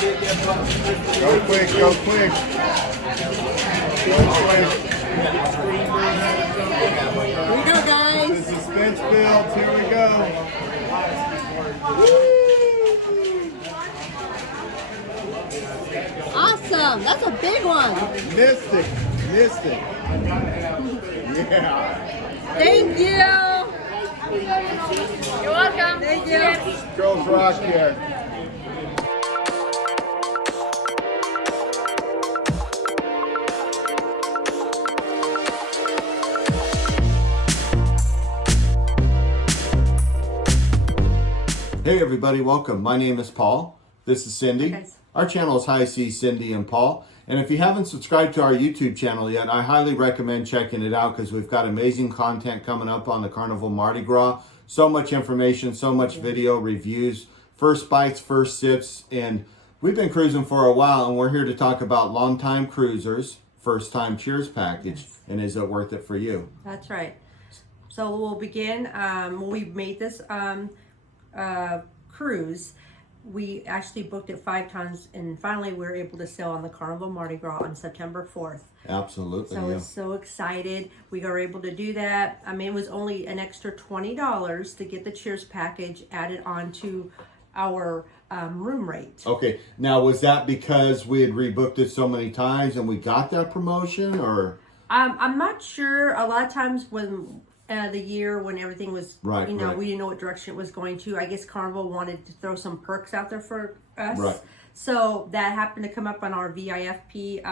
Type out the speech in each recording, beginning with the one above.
Go quick, go quick. Go quick. Here we go, guys. The suspense builds. Here we go. Awesome. That's a big one. Mystic. Mystic. Yeah. Thank you. You're welcome. Thank you. Girls rock here. Hey everybody, welcome. My name is Paul. This is Cindy. Hey guys. Our channel is High C Cindy and Paul. And if you haven't subscribed to our YouTube channel yet, I highly recommend checking it out because we've got amazing content coming up on the Carnival Mardi Gras. So much information, so much video, reviews, first bites, first sips. And we've been cruising for a while and we're here to talk about longtime cruisers, first time cheers package. Yes. And is it worth it for you? That's right. So we'll begin. We made this cruise. We actually booked it 5 times, and finally we were able to sail on the Carnival Mardi Gras on September 4th. Absolutely. So I yeah. was so excited. We were able to do that. I mean, it was only an extra $20 to get the cheers package added on to our room rate. Okay. Now, was that because we had rebooked it so many times and we got that promotion, or? I'm not sure. A lot of times when the year when everything was, Right, you know, right. we didn't know what direction it was going to. I guess Carnival wanted to throw some perks out there for us. Right. So that happened to come up on our VIFP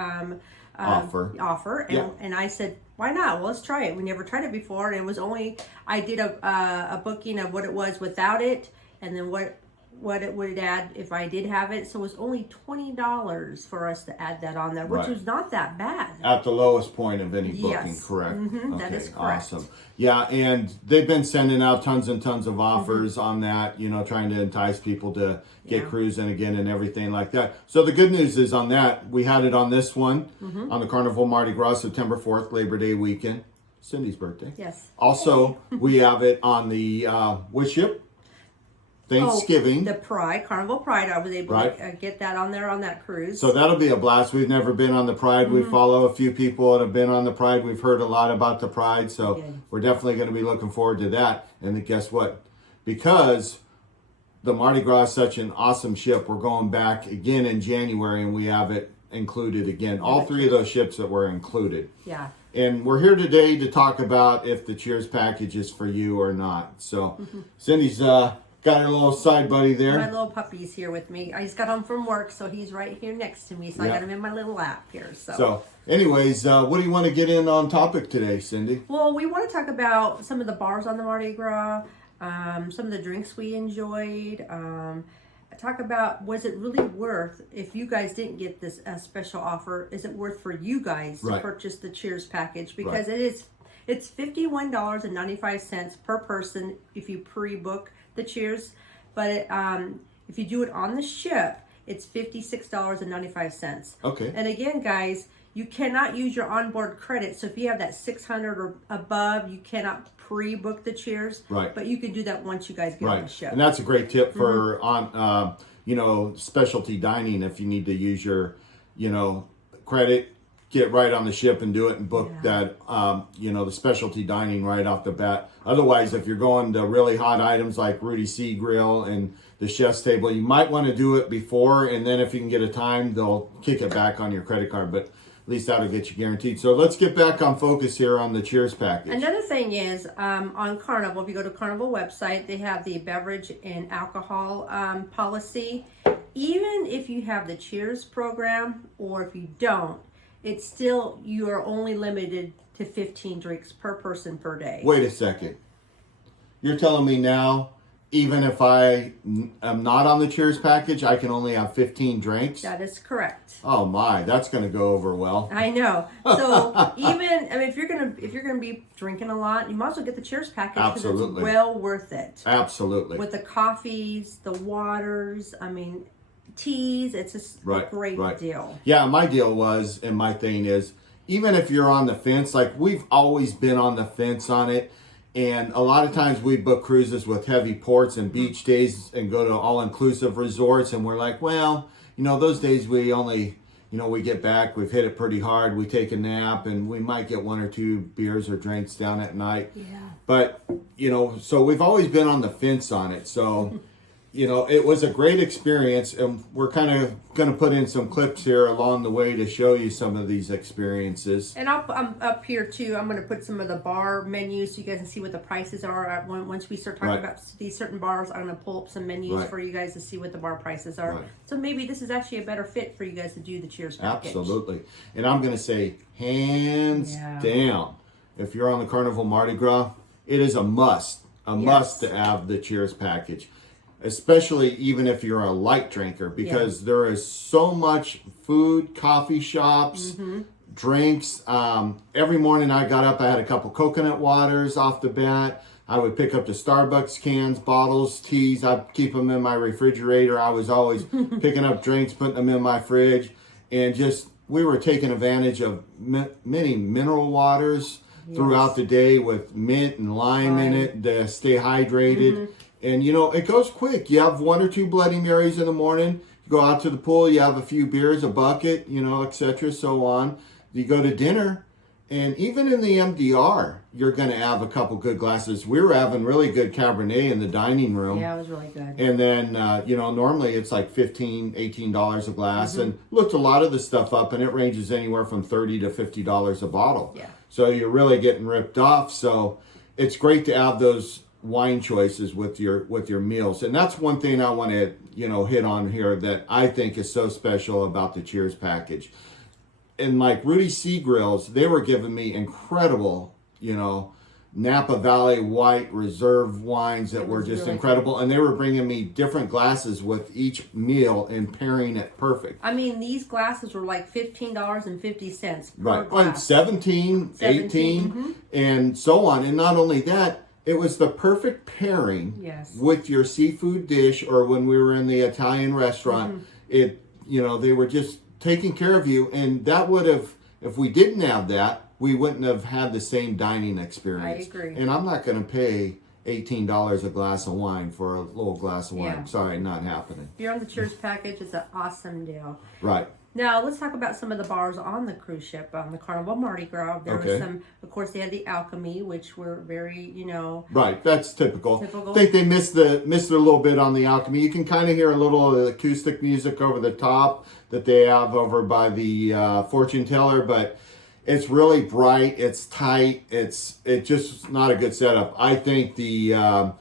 offer. And, Yeah. and I said, why not? Well, let's try it. We never tried it before. And it was only, I did a booking of what it was without it, and then what it would add if I did have it. So it was only $20 for us to add that on there, which Right. was not that bad. At the lowest point of any booking, Yes. correct? Mhm, that is correct. Awesome. Yeah, and they've been sending out tons and tons of Mm-hmm. offers on that, you know, trying to entice people to get Yeah. cruising again and everything like that. So the good news is on that, we had it on this one, Mm-hmm. on the Carnival Mardi Gras, September 4th, Labor Day weekend, Cindy's birthday. Yes. Also, we have it on the, which ship? Thanksgiving. The Pride, Carnival Pride. I was able Right. to get that on there on that cruise. So that'll be a blast. We've never been on the Pride. We follow a few people that have been on the Pride. We've heard a lot about the Pride. So Good. we're definitely going to be looking forward to that. And then guess what? Because the Mardi Gras is such an awesome ship, we're going back again in January and we have it included again. All 3 of those ships that were included. Yeah. And we're here today to talk about if the Cheers package is for you or not. So Cindy's got her little side buddy there. My little puppy's here with me. I just got home from work, so he's right here next to me. So I Yeah. got him in my little lap here. So anyways, what do you want to get in on topic today, Cindy? Well, we want to talk about some of the bars on the Mardi Gras, some of the drinks we enjoyed. Talk about, was it really worth, if you guys didn't get this special offer, is it worth for you guys to Right. purchase the Cheers package? Because Right. it's $51.95 per person if you pre-book the Cheers. But if you do it on the ship, it's $56.95. Okay. And again, guys, you cannot use your onboard credit. So if you have that 600 or above, you cannot pre-book the Cheers. Right. But you can do that once you guys get on the Right. ship. And that's a great tip for Mm-hmm. on you know, specialty dining. If you need to use your, you know, credit, get right on the ship and do it and book that you know, the specialty dining right off the bat. Otherwise, if you're going to really hot items like Rudy C Grill and the chef's table, you might want to do it before, and then if you can get a time, they'll kick it back on your credit card. But at least that'll get you guaranteed. So let's get back on focus here on the Cheers package. Another thing is, on Carnival, if you go to Carnival website, they have the beverage and alcohol policy. Even if you have the Cheers program, or if you don't, it's still, you are only limited to 15 drinks per person per day. Wait a second. You're telling me now, even if I am not on the Cheers package, I can only have 15 drinks? That is correct. Oh my, that's going to go over well. I know. So even, I mean, if you're gonna be drinking a lot, you might as well get the Cheers package because it's Absolutely. well worth it. Absolutely. With the coffees, the waters, I mean, teas, it's just a great deal. Yeah, my deal was, and my thing is, even if you're on the fence, like we've always been on the fence on it, and a lot of times we book cruises with heavy ports and beach days and go to all-inclusive resorts, and we're like, well, those days we only, we get back, we've hit it pretty hard, we take a nap, and we might get 1 or 2 beers or drinks down at night. Yeah. But, so we've always been on the fence on it. So, it was a great experience, and we're kind of going to put in some clips here along the way to show you some of these experiences. And I'm up here too. I'm going to put some of the bar menus so you guys can see what the prices are. Once we start talking about these certain bars, I'm going to pull up some menus for you guys to see what the bar prices are. Right. So maybe this is actually a better fit for you guys to do the Cheers package. Absolutely. And I'm going to say, hands down, if you're on the Carnival Mardi Gras, it is a must to have the Cheers package. Especially even if you're a light drinker, because there is so much food, coffee shops, drinks. Every morning I got up, I had a couple coconut waters off the bat. I would pick up the Starbucks cans, bottles, teas. I'd keep them in my refrigerator. I was always picking up drinks, putting them in my fridge. And we were taking advantage of many mineral waters throughout the day with mint and lime in it to stay hydrated. And, it goes quick. You have 1 or 2 Bloody Marys in the morning. You go out to the pool. You have a few beers, a bucket, etc., so on. You go to dinner. And even in the MDR, you're going to have a couple good glasses. We were having really good Cabernet in the dining room. Yeah, it was really good. And then, normally it's like $15, $18 a glass. And looked a lot of the stuff up, and it ranges anywhere from $30 to $50 a bottle. Yeah. So you're really getting ripped off. So it's great to have those wine choices with your meals. And that's one thing I want to hit on here that I think is so special about the Cheers package. And like Rudy Sea Grills, they were giving me incredible Napa Valley White Reserve wines that were just really incredible. And they were bringing me different glasses with each meal and pairing it perfect. I mean, these glasses were like $15.50 per right glass. And 17 18 and so on. And not only that, it was the perfect pairing with your seafood dish, or when we were in the Italian restaurant, they were just taking care of you. And that would have, if we didn't have that, we wouldn't have had the same dining experience. I agree. And I'm not going to pay $18 a glass of wine for a little glass of wine. Sorry, not happening. If you're on the Cheers package, it's an awesome deal. Right. Now, let's talk about some of the bars on the cruise ship. On the Carnival Mardi Gras, there were some, of course, they had the Alchemy, which were very, Right, that's typical. I think they missed it a little bit on the Alchemy. You can kind of hear a little of the acoustic music over the top that they have over by the fortune teller, but it's really bright, it's tight, it's just not a good setup. I think the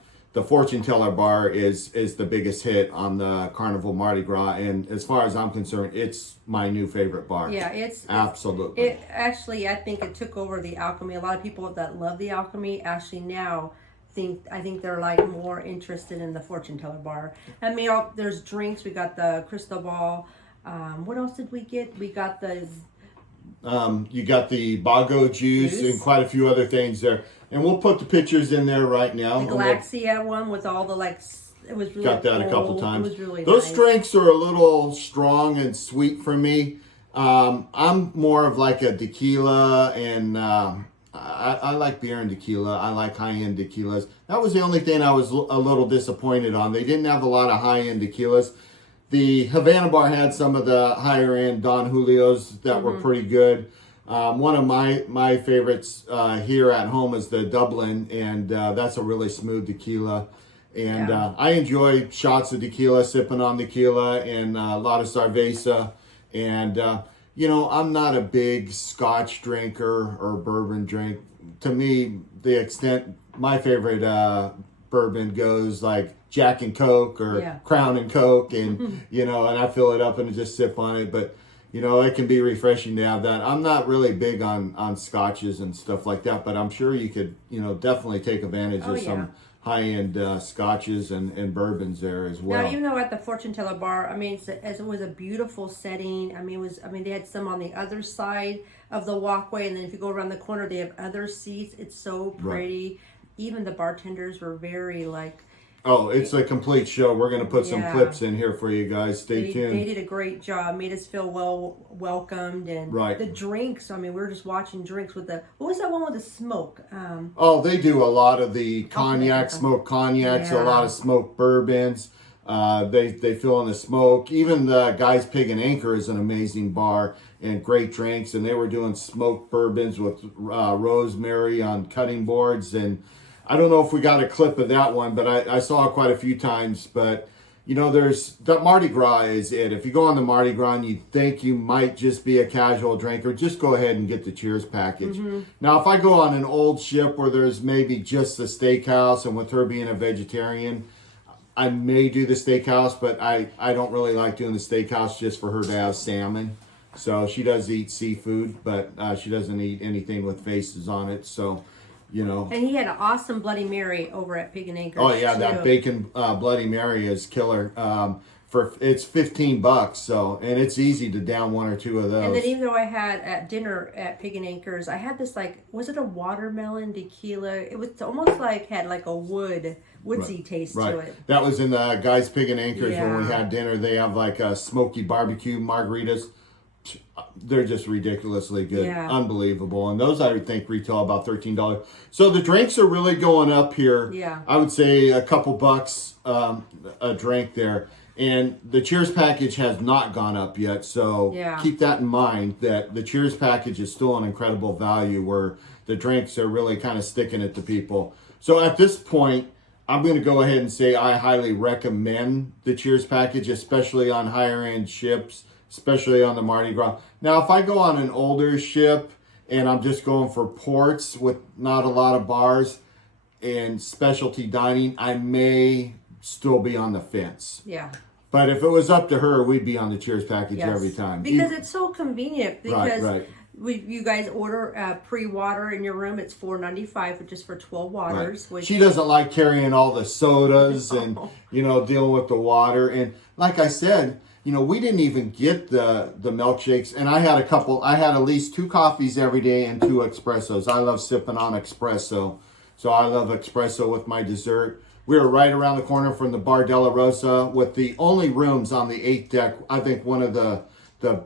fortune teller bar is the biggest hit on the Carnival Mardi Gras, and as far as I'm concerned, it's my new favorite bar. Yeah, it's absolutely. It actually, I think it took over the Alchemy. A lot of people that love the Alchemy actually now I think they're like more interested in the fortune teller bar. I mean, there's drinks. We got the crystal ball. What else did we get? We got the. You got the Bago juice and quite a few other things there. And we'll put the pictures in there right now. The Galaxia one with all the it was really got that cold. a couple times. It was really Those nice. drinks are a little strong and sweet for me. I'm more of like a tequila, and I like beer and tequila. I like high-end tequilas. That was the only thing I was a little disappointed on. They didn't have a lot of high-end tequilas. The Havana bar had some of the higher-end Don Julios that were pretty good. One of my favorites here at home is the Dublin, and that's a really smooth tequila. And I enjoy shots of tequila, sipping on tequila, and a lot of cerveza. And, I'm not a big Scotch drinker or bourbon drink. To me, the extent my favorite bourbon goes like Jack and Coke or Crown and Coke, and, and I fill it up and just sip on it. But, it can be refreshing to have that. I'm not really big on scotches and stuff like that, but I'm sure you could, definitely take advantage of some high-end scotches and bourbons there as well. Now, even though at the fortune teller bar, I mean, it was a beautiful setting. I mean, they had some on the other side of the walkway, and then if you go around the corner, they have other seats. It's so pretty. Right. Even the bartenders were very oh, it's a complete show. We're going to put some clips in here for you guys. Stay tuned. They did a great job. Made us feel welcomed. And the drinks, I mean, we were just watching drinks with what was that one with the smoke? They do a lot of the cognac, smoked cognacs, a lot of smoked bourbons. They fill in the smoke. Even the Guy's Pig and Anchor is an amazing bar and great drinks. And they were doing smoked bourbons with rosemary on cutting boards. And I don't know if we got a clip of that one, but I saw it quite a few times. But you know, there's the Mardi Gras is it. If you go on the Mardi Gras and you think you might just be a casual drinker, just go ahead and get the Cheers package. Now, if I go on an old ship where there's maybe just the steakhouse, and with her being a vegetarian, I may do the steakhouse, but I don't really like doing the steakhouse just for her to have salmon. So she does eat seafood, but she doesn't eat anything with faces on it. So, you know. And he had an awesome Bloody Mary over at Pig and Anchor. Oh yeah, that bacon Bloody Mary is killer. It's $15, so, and it's easy to down one or two of those. And then even though I had at dinner at Pig and Anchors, I had this was it a watermelon tequila? It was almost had like a woodsy taste to it. That was in the Guy's Pig and Anchors when we had dinner. They have like a smoky barbecue margaritas. They're just ridiculously good, unbelievable. And those I think retail about $13. So the drinks are really going up here. Yeah, I would say a couple bucks a drink there. And the Cheers package has not gone up yet, so keep that in mind, that the Cheers package is still an incredible value where the drinks are really kind of sticking it to people. So at this point, I'm going to go ahead and say I highly recommend the Cheers package, especially on higher end ships, especially on the Mardi Gras. Now, if I go on an older ship and I'm just going for ports with not a lot of bars and specialty dining, I may still be on the fence. Yeah. But if it was up to her, we'd be on the Cheers package every time. Because it's so convenient. Because right. You guys order pre-water in your room. It's $4.95, just for 12 waters. Right. Which she doesn't like carrying all the sodas and, dealing with the water. And like I said, we didn't even get the milkshakes. And I had at least 2 coffees every day and 2 espressos. I love sipping on espresso. So I love espresso with my dessert. We were right around the corner from the Bar Della Rosa with the only rooms on the 8th deck. I think one of the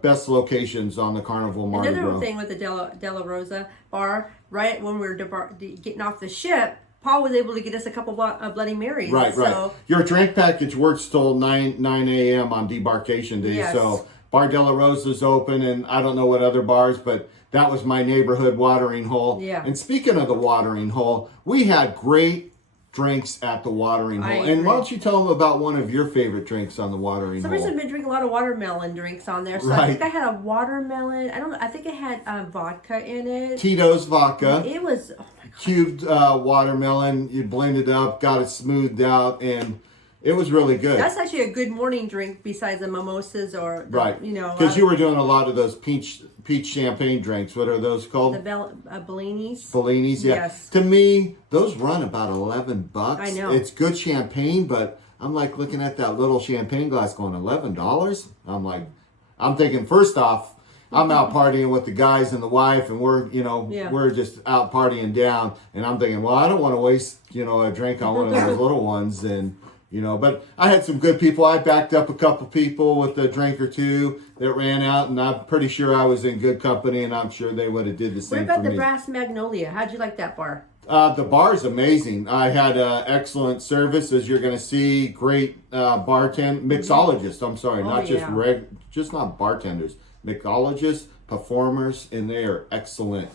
best locations on the Carnival Mardi Gras. Another thing with the Della Rosa bar, right when we were getting off the ship, Paul was able to get us a couple Bloody Marys. Right. Your drink package works till 9 a.m. on debarkation day. Yes. So Bar Della Rosa's open, and I don't know what other bars, but that was my neighborhood watering hole. Yeah. And speaking of the watering hole, we had great drinks at the watering hole. And why don't you tell them about one of your favorite drinks on the watering hole? Somebody's been drinking a lot of watermelon drinks on there. So I think I had a watermelon. I think it had vodka in it. Tito's vodka. It was, oh my God. Cubed watermelon. You blend it up, got it smoothed out, and it was really good. That's actually a good morning drink besides the mimosas or, Because you were doing a lot of those peach champagne drinks. What are those called? The Bellinis. Bellinis, yeah. Yes. To me, those run about $11. I know. It's good champagne, but I'm like looking at that little champagne glass going, $11? I'm thinking, first off, I'm out partying with the guys and the wife, and we're just out partying down. And I'm thinking, well, I don't want to waste, a drink on one of those little ones. And, but I had some good people. I backed up a couple people with a drink or two that ran out, and I'm pretty sure I was in good company, and I'm sure they would have did the same for me. What about the Brass Magnolia? How'd you like that bar? The bar's amazing. I had excellent service, as you're going to see. Great mixologists. I'm sorry, just not bartenders. Mixologists, performers, and they are excellent.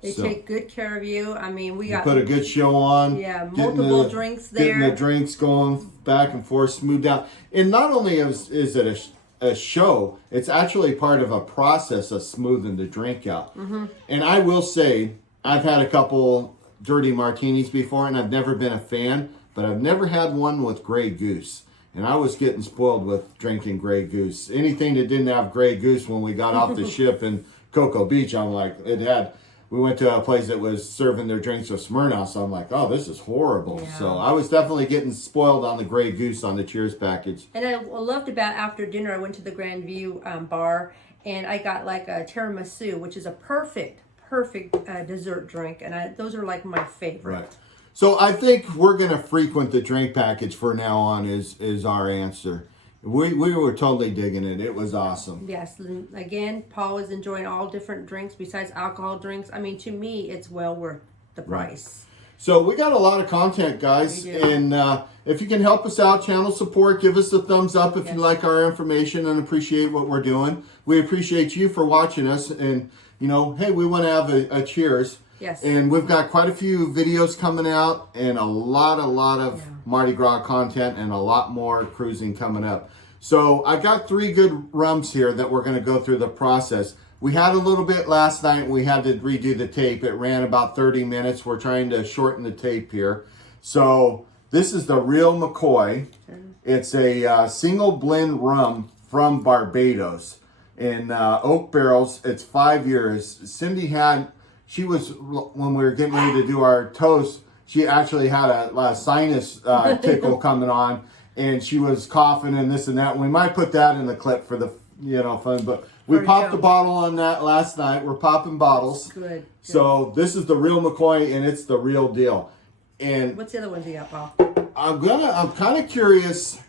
They take good care of you. I mean, we got... put a good show on. Yeah, multiple drinks there. Getting the drinks going back and forth, smooth down. And not only is it a show, it's actually part of a process of smoothing the drink out. Mm-hmm. And I will say, I've had a couple dirty martinis before, and I've never been a fan, but I've never had one with Grey Goose. And I was getting spoiled with drinking Grey Goose. Anything that didn't have Grey Goose when we got off the ship in Cocoa Beach, I'm like, we went to a place that was serving their drinks with Smirnoff, so I'm like, oh, this is horrible. Yeah. So I was definitely getting spoiled on the Grey Goose on the Cheers package. And I loved about after dinner, I went to the Grand View bar, and I got like a tiramisu, which is a perfect dessert drink. And those are like my favorite. Right. So I think we're going to frequent the drink package for now on is our answer. We were totally digging it. It was awesome. Yes. And again, Paul is enjoying all different drinks besides alcohol drinks. I mean, to me, it's well worth the price. So we got a lot of content, guys. And if you can help us out, channel support, give us a thumbs up if you like our information and appreciate what we're doing. We appreciate you for watching us. And, you know, hey, we want to have a cheers. Yes. And we've got quite a few videos coming out and a lot of Mardi Gras content and a lot more cruising coming up. So I got 3 good rums here that we're going to go through the process. We had a little bit last night. We had to redo the tape. It ran about 30 minutes. We're trying to shorten the tape here. So this is the Real McCoy. It's a single blend rum from Barbados in oak barrels. It's 5 years. Cindy she was, when we were getting ready to do our toast, she actually had a sinus tickle coming on, and she was coughing and this and that. We might put that in the clip for the, fun, but we popped the bottle on that last night. We're popping bottles. Good. So this is the Real McCoy, and it's the real deal. And what's the other ones you got, Paul? I'm kind of curious.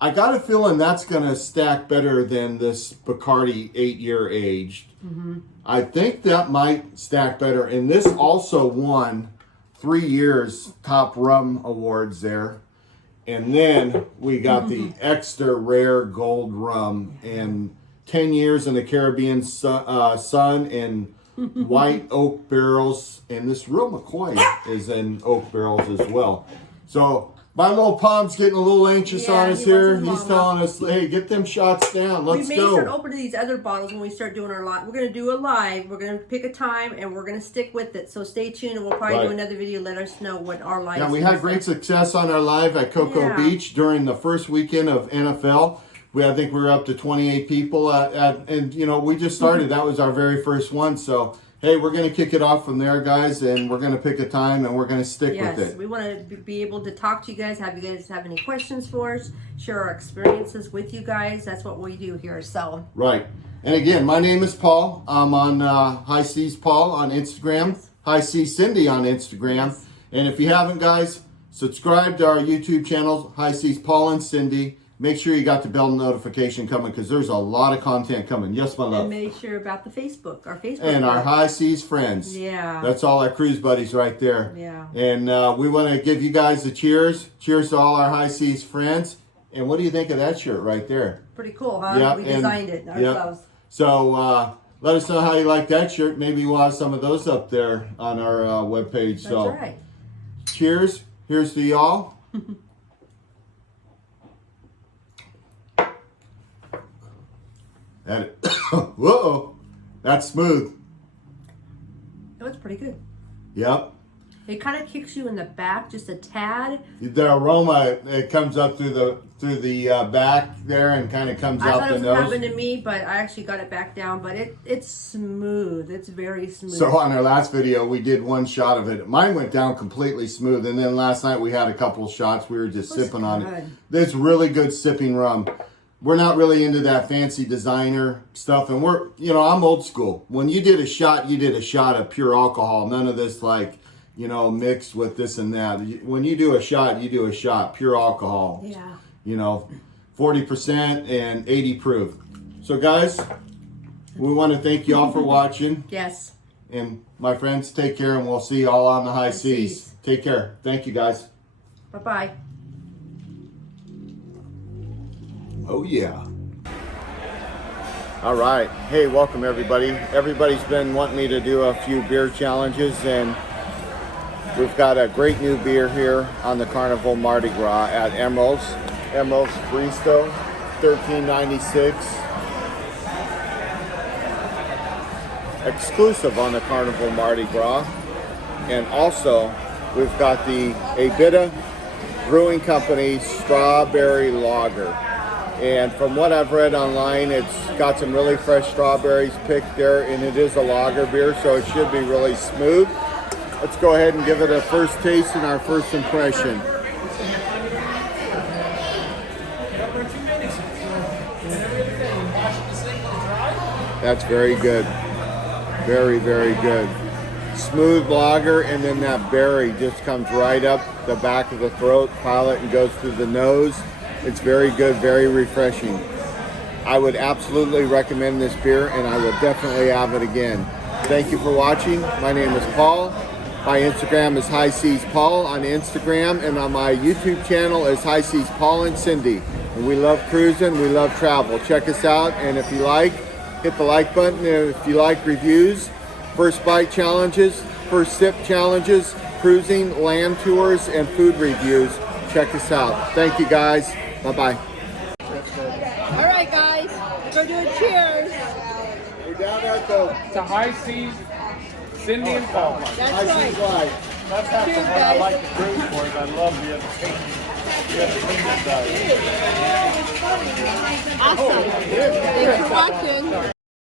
I got a feeling that's gonna stack better than this Bacardi 8-year aged. Mm-hmm. I think that might stack better. And this also won 3 years top rum awards there. And then we got the extra rare gold rum and 10 years in the Caribbean sun and white oak barrels. And this Real McCoy is in oak barrels as well. So my little Pom's getting a little anxious on us here. He's telling us, hey, get them shots down. Let's go. We may start opening these other bottles when we start doing our live. We're going to do a live. We're going to pick a time, and we're going to stick with it. So stay tuned, and we'll probably do another video. Let us know what our live is. Yeah, we had great success on our live at Cocoa Beach during the first weekend of NFL. I think we were up to 28 people. And, we just started. That was our very first one. So, hey, we're going to kick it off from there, guys, and we're going to pick a time, and we're going to stick with it. We want to be able to talk to you guys, have you guys have any questions for us, share our experiences with you guys. That's what we do here. So right. And again, my name is Paul. I'm on High Seas Paul on Instagram, High Seas Cindy on Instagram. And if you haven't, guys, subscribe to our YouTube channels, High Seas Paul and Cindy. Make sure you got the bell notification coming because there's a lot of content coming. Yes, my love. And make sure about the Facebook, our Facebook. And our High Seas friends. Yeah. That's all our cruise buddies right there. Yeah. And we want to give you guys the cheers. Cheers to all our High Seas friends. And what do you think of that shirt right there? Pretty cool, huh? Yep. We designed it ourselves. Yep. So let us know how you like that shirt. Maybe we'll have some of those up there on our webpage. That's right. Cheers. Here's to y'all. Whoa, that's smooth. That was pretty good. Yep. It kind of kicks you in the back just a tad. The aroma, it comes up through the back there and kind of comes out the nose. I thought it was happened to me, but I actually got it back down. But it's smooth. It's very smooth. So on our last video, we did one shot of it. Mine went down completely smooth. And then last night we had a couple shots. We were just sipping on it. It's really good sipping rum. We're not really into that fancy designer stuff. And I'm old school. When you did a shot of pure alcohol. None of this mixed with this and that. When you do a shot, pure alcohol. Yeah. 40% and 80 proof. So guys, we want to thank you all for watching. Yes. And my friends, take care, and we'll see you all on the high seas. Take care. Thank you, guys. Bye-bye. Oh, yeah. All right. Hey, welcome, everybody. Everybody's been wanting me to do a few beer challenges, and we've got a great new beer here on the Carnival Mardi Gras at Emerald's Fristo, $13.96. Exclusive on the Carnival Mardi Gras. And also, we've got the Abita Brewing Company Strawberry Lager. And from what I've read online, it's got some really fresh strawberries picked there, and it is a lager beer, so it should be really smooth. Let's go ahead and give it a first taste and our first impression. That's very good. Very, very good. Smooth lager, and then that berry just comes right up the back of the throat, palate, and goes through the nose. It's very good, very refreshing. I would absolutely recommend this beer, and I will definitely have it again. Thank you for watching. My name is Paul. My Instagram is High Seas Paul on Instagram, and on my YouTube channel is High Seas Paul and Cindy. And we love cruising, we love travel. Check us out, and if you like, hit the like button. And if you like reviews, first bite challenges, first sip challenges, cruising, land tours, and food reviews, check us out. Thank you guys. Bye-bye. All right, guys, we're doing cheers. We're down at the To High Seas, Cindy and Paul. That's High right. Seas Live. That's half Cheers, the what I guys. like the cruise for is I love the entertainment. The entertainment side. Awesome. Thanks for watching.